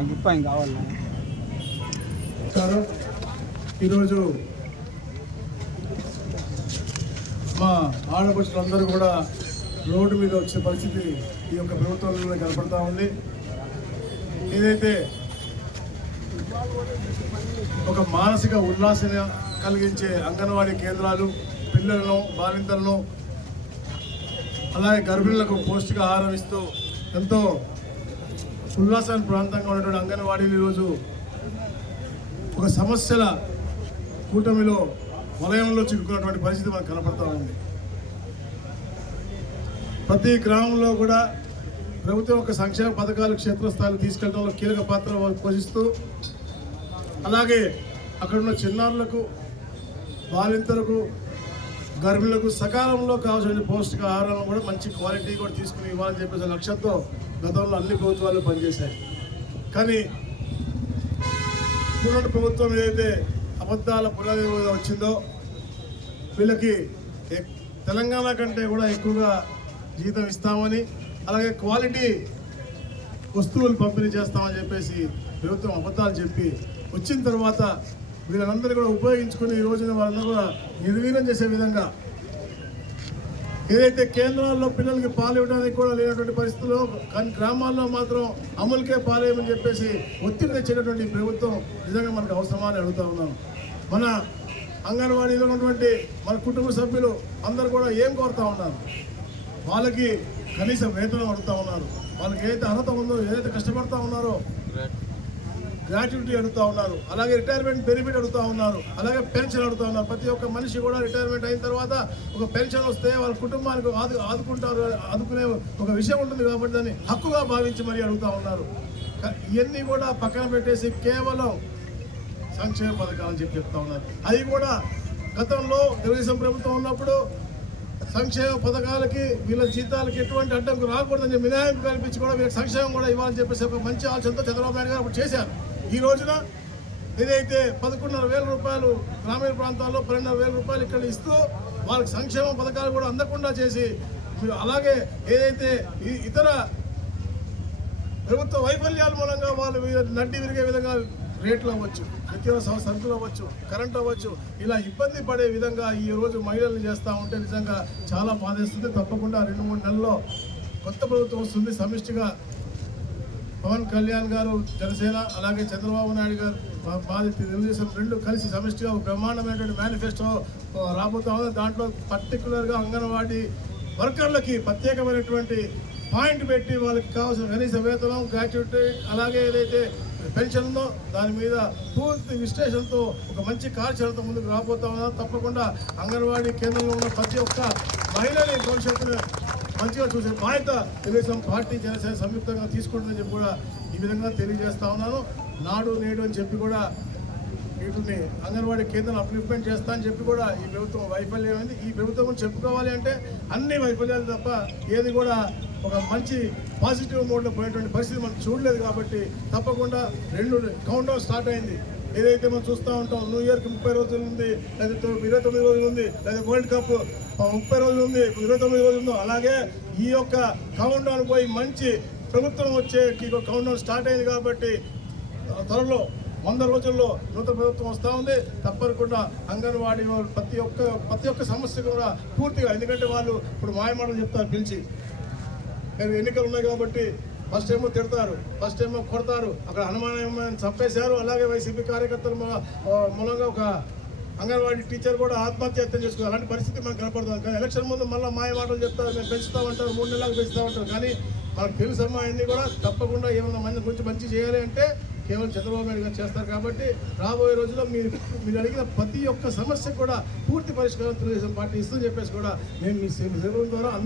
నాకు కావాలి ఈరోజు మా ఆడపడుచులందరూ కూడా రోడ్డు మీద వచ్చే పరిస్థితి ఈ యొక్క ప్రభుత్వంలో కనపడతా ఉంది. ఏదైతే ఒక మానసిక ఉల్లాసం కలిగించే అంగన్వాడీ కేంద్రాలు పిల్లలను బాలింతలను అలాగే గర్భిణులకు పౌష్టికాహారం ఇస్తూ ఎంతో ఉల్లాసానికి ప్రాంతంగా ఉన్నటువంటి అంగన్వాడీలు ఈరోజు ఒక సమస్యల కూటమిలో వలయంలో చిక్కుకున్నటువంటి పరిస్థితి మనకు కనపడతా ఉంది. ప్రతి గ్రామంలో కూడా ప్రభుత్వం ఒక సంక్షేమ పథకాలు క్షేత్రస్థాయిలో తీసుకెళ్ళడంలో కీలక పాత్ర పోషిస్తూ అలాగే అక్కడున్న చిన్నారులకు బాలింతలకు గర్భిణులకు సకాలంలో కావాల్సిన పౌష్టిక ఆహారం కూడా మంచి క్వాలిటీ కూడా తీసుకుని ఇవ్వాలని చెప్పేసి లక్ష్యంతో గతంలో అన్ని ప్రభుత్వాలు పనిచేశాయి. కానీ ఇప్పుడున్న ప్రభుత్వం ఏదైతే అబద్ధాల పునాది వచ్చిందో వీళ్ళకి తెలంగాణ కంటే కూడా ఎక్కువగా జీతం ఇస్తామని అలాగే క్వాలిటీ వస్తువులు పంపిణీ చేస్తామని చెప్పేసి ప్రభుత్వం అబద్ధాలు చెప్పి వచ్చిన తర్వాత వీళ్ళందరూ కూడా ఉపయోగించుకుని ఈ రోజున వాళ్ళందరూ కూడా నిర్వీర్యం చేసే విధంగా ఏదైతే కేంద్రాల్లో పిల్లలకి పాలు ఇవ్వడానికి కూడా లేనటువంటి పరిస్థితుల్లో కానీ గ్రామాల్లో మాత్రం అమలుకే పాలేయమని చెప్పేసి ఒత్తిడి తెచ్చేటటువంటి ప్రభుత్వం నిజంగా మనకు అవసరమా అని అడుగుతా ఉన్నాను. మన అంగన్వాడీలో ఉన్నటువంటి మన కుటుంబ సభ్యులు అందరూ కూడా ఏం కోరుతా ఉన్నారు? వాళ్ళకి కనీస వేతనం అడుగుతా ఉన్నారు. వాళ్ళకి ఏదైతే అర్హత ఉందో ఏదైతే కష్టపడతా ఉన్నారో గ్రాట్యుటీ అడుగుతూ ఉన్నారు. అలాగే రిటైర్మెంట్ బెనిఫిట్ అడుగుతూ ఉన్నారు. అలాగే పెన్షన్ అడుగుతూ ఉన్నారు. ప్రతి ఒక్క మనిషి కూడా రిటైర్మెంట్ అయిన తర్వాత ఒక పెన్షన్ వస్తే వాళ్ళ కుటుంబానికి ఆదు ఆదుకుంటారు ఆదుకునే ఒక విషయం ఉంటుంది కాబట్టి దాన్ని హక్కుగా భావించి మరీ అడుగుతూ ఉన్నారు. ఇవన్నీ కూడా పక్కన పెట్టేసి కేవలం సంక్షేమ పథకాలు చెప్పి చెప్తా ఉన్నారు. అవి కూడా గతంలో తెలుగుదేశం ప్రభుత్వం ఉన్నప్పుడు సంక్షేమ పథకాలకి వీళ్ళ జీతాలకి ఎటువంటి అడ్డంకు రాకూడదని మినహాయింపు కల్పించి కూడా వీళ్ళకి సంక్షేమం కూడా ఇవ్వాలని చెప్పేసి ఒక మంచి ఆలోచనతో చంద్రబాబు నాయుడు గారు చేశారు. ఈ రోజున ఏదైతే పదకొండున్నర వేల రూపాయలు గ్రామీణ ప్రాంతాల్లో పన్నెండున్నర వేల రూపాయలు ఇక్కడ ఇస్తూ వాళ్ళకి సంక్షేమ పథకాలు కూడా అందకుండా చేసి అలాగే ఏదైతే ఈ ఇతర ప్రభుత్వ వైఫల్యాల మూలంగా వాళ్ళు నడ్డి విరిగే విధంగా రేట్లు అవ్వచ్చు నిత్యావసర సరుకులు అవ్వచ్చు కరెంట్ అవ్వచ్చు ఇలా ఇబ్బంది పడే విధంగా ఈరోజు మహిళల్ని చేస్తూ ఉంటే నిజంగా చాలా బాధిస్తుంది. తప్పకుండా రెండు మూడు నెలల్లో కొత్త ప్రభుత్వం వస్తుంది. సమిష్టిగా పవన్ కళ్యాణ్ గారు జనసేన అలాగే చంద్రబాబు నాయుడు గారు బాధిత తెలుగుదేశం రెండు కలిసి సమిష్టిగా ఒక బ్రహ్మాండమైనటువంటి మేనిఫెస్టో రాబోతా ఉంది. దాంట్లో పర్టికులర్గా అంగన్వాడీ వర్కర్లకి ప్రత్యేకమైనటువంటి పాయింట్ పెట్టి వాళ్ళకి కావాల్సిన కనీస వేతనం గ్రాట్యుటీ అలాగే ఏదైతే పెన్షన్ ఉందో దాని మీద పూర్తి విశ్లేషణతో ఒక మంచి కార్యాచరణతో ముందుకు రాబోతా ఉన్నాం. తప్పకుండా అంగన్వాడీ కేంద్రంలో ఉన్న ప్రతి ఒక్క మహిళని భవిష్యత్తులో మంచిగా చూసే బాధ్యత తెలుగుదేశం పార్టీ జనసేన సంయుక్తంగా తీసుకుంటుందని చెప్పి కూడా ఈ విధంగా తెలియజేస్తా ఉన్నాను. నాడు నేడు అని చెప్పి కూడా వీటిని అంగన్వాడీ కేంద్రం అప్లిప్మెంట్ చేస్తా అని చెప్పి కూడా ఈ ప్రభుత్వం వైఫల్యమైంది ఈ ప్రభుత్వం చెప్పుకోవాలి అంటే అన్ని వైఫల్యాలు తప్ప ఏది కూడా ఒక మంచి పాజిటివ్ మోడ్లో పోయేటువంటి పరిస్థితి మనం చూడలేదు కాబట్టి తప్పకుండా రెండు కౌంట్ డౌన్ స్టార్ట్ అయింది. ఏదైతే మనం చూస్తూ ఉంటాం న్యూ ఇయర్కి ముప్పై రోజులు ఉంది లేదా ఇరవై తొమ్మిది రోజులు ఉంది లేదా వరల్డ్ కప్ ముప్పై రోజులు ఉంది ఇరవై తొమ్మిది రోజులు ఉందో అలాగే ఈ యొక్క కౌంట్ డౌన్ పోయి మంచి ప్రభుత్వం వచ్చే కౌంట్ డౌన్ స్టార్ట్ అయింది కాబట్టి త్వరలో వంద రోజుల్లో నూతన ప్రభుత్వం వస్తూ ఉంది. తప్పకుండా అంగన్వాడీ ప్రతి ఒక్క ప్రతి ఒక్క సమస్య కూడా పూర్తిగా ఎందుకంటే వాళ్ళు ఇప్పుడు మాయమాటలు చెప్తారు పిలిచి. కానీ ఎన్నికలు ఉన్నాయి కాబట్టి ఫస్ట్ ఏమో తిడతారు ఫస్ట్ ఏమో కొడతారు. అక్కడ హనుమాన్ చంపేశారు. అలాగే వైసీపీ కార్యకర్తలు మూలంగా ఒక అంగన్వాడీ టీచర్ కూడా ఆత్మహత్య చేసుకున్నారు. అలాంటి పరిస్థితి మనకు కనపడుతుంది. కానీ ఎలక్షన్ ముందు మళ్ళీ మాయ మాటలు చెప్తారు. మేము పెంచుతామంటారు మూడు నెలలకు పెంచుతామంటారు కానీ మనకు తెలుసు అమ్మా కూడా తప్పకుండా ఏమైనా మంది గురించి మంచి చేయాలి అంటే కేవలం చంద్రబాబు నాయుడు గారు చేస్తారు కాబట్టి రాబోయే రోజుల్లో మీరు మీరు అడిగిన ప్రతి ఒక్క సమస్య కూడా పూర్తి పరిష్కారం తెలుగుదేశం పార్టీ ఇస్తుందని చెప్పేసి కూడా మేము మీ సేవ ద్వారా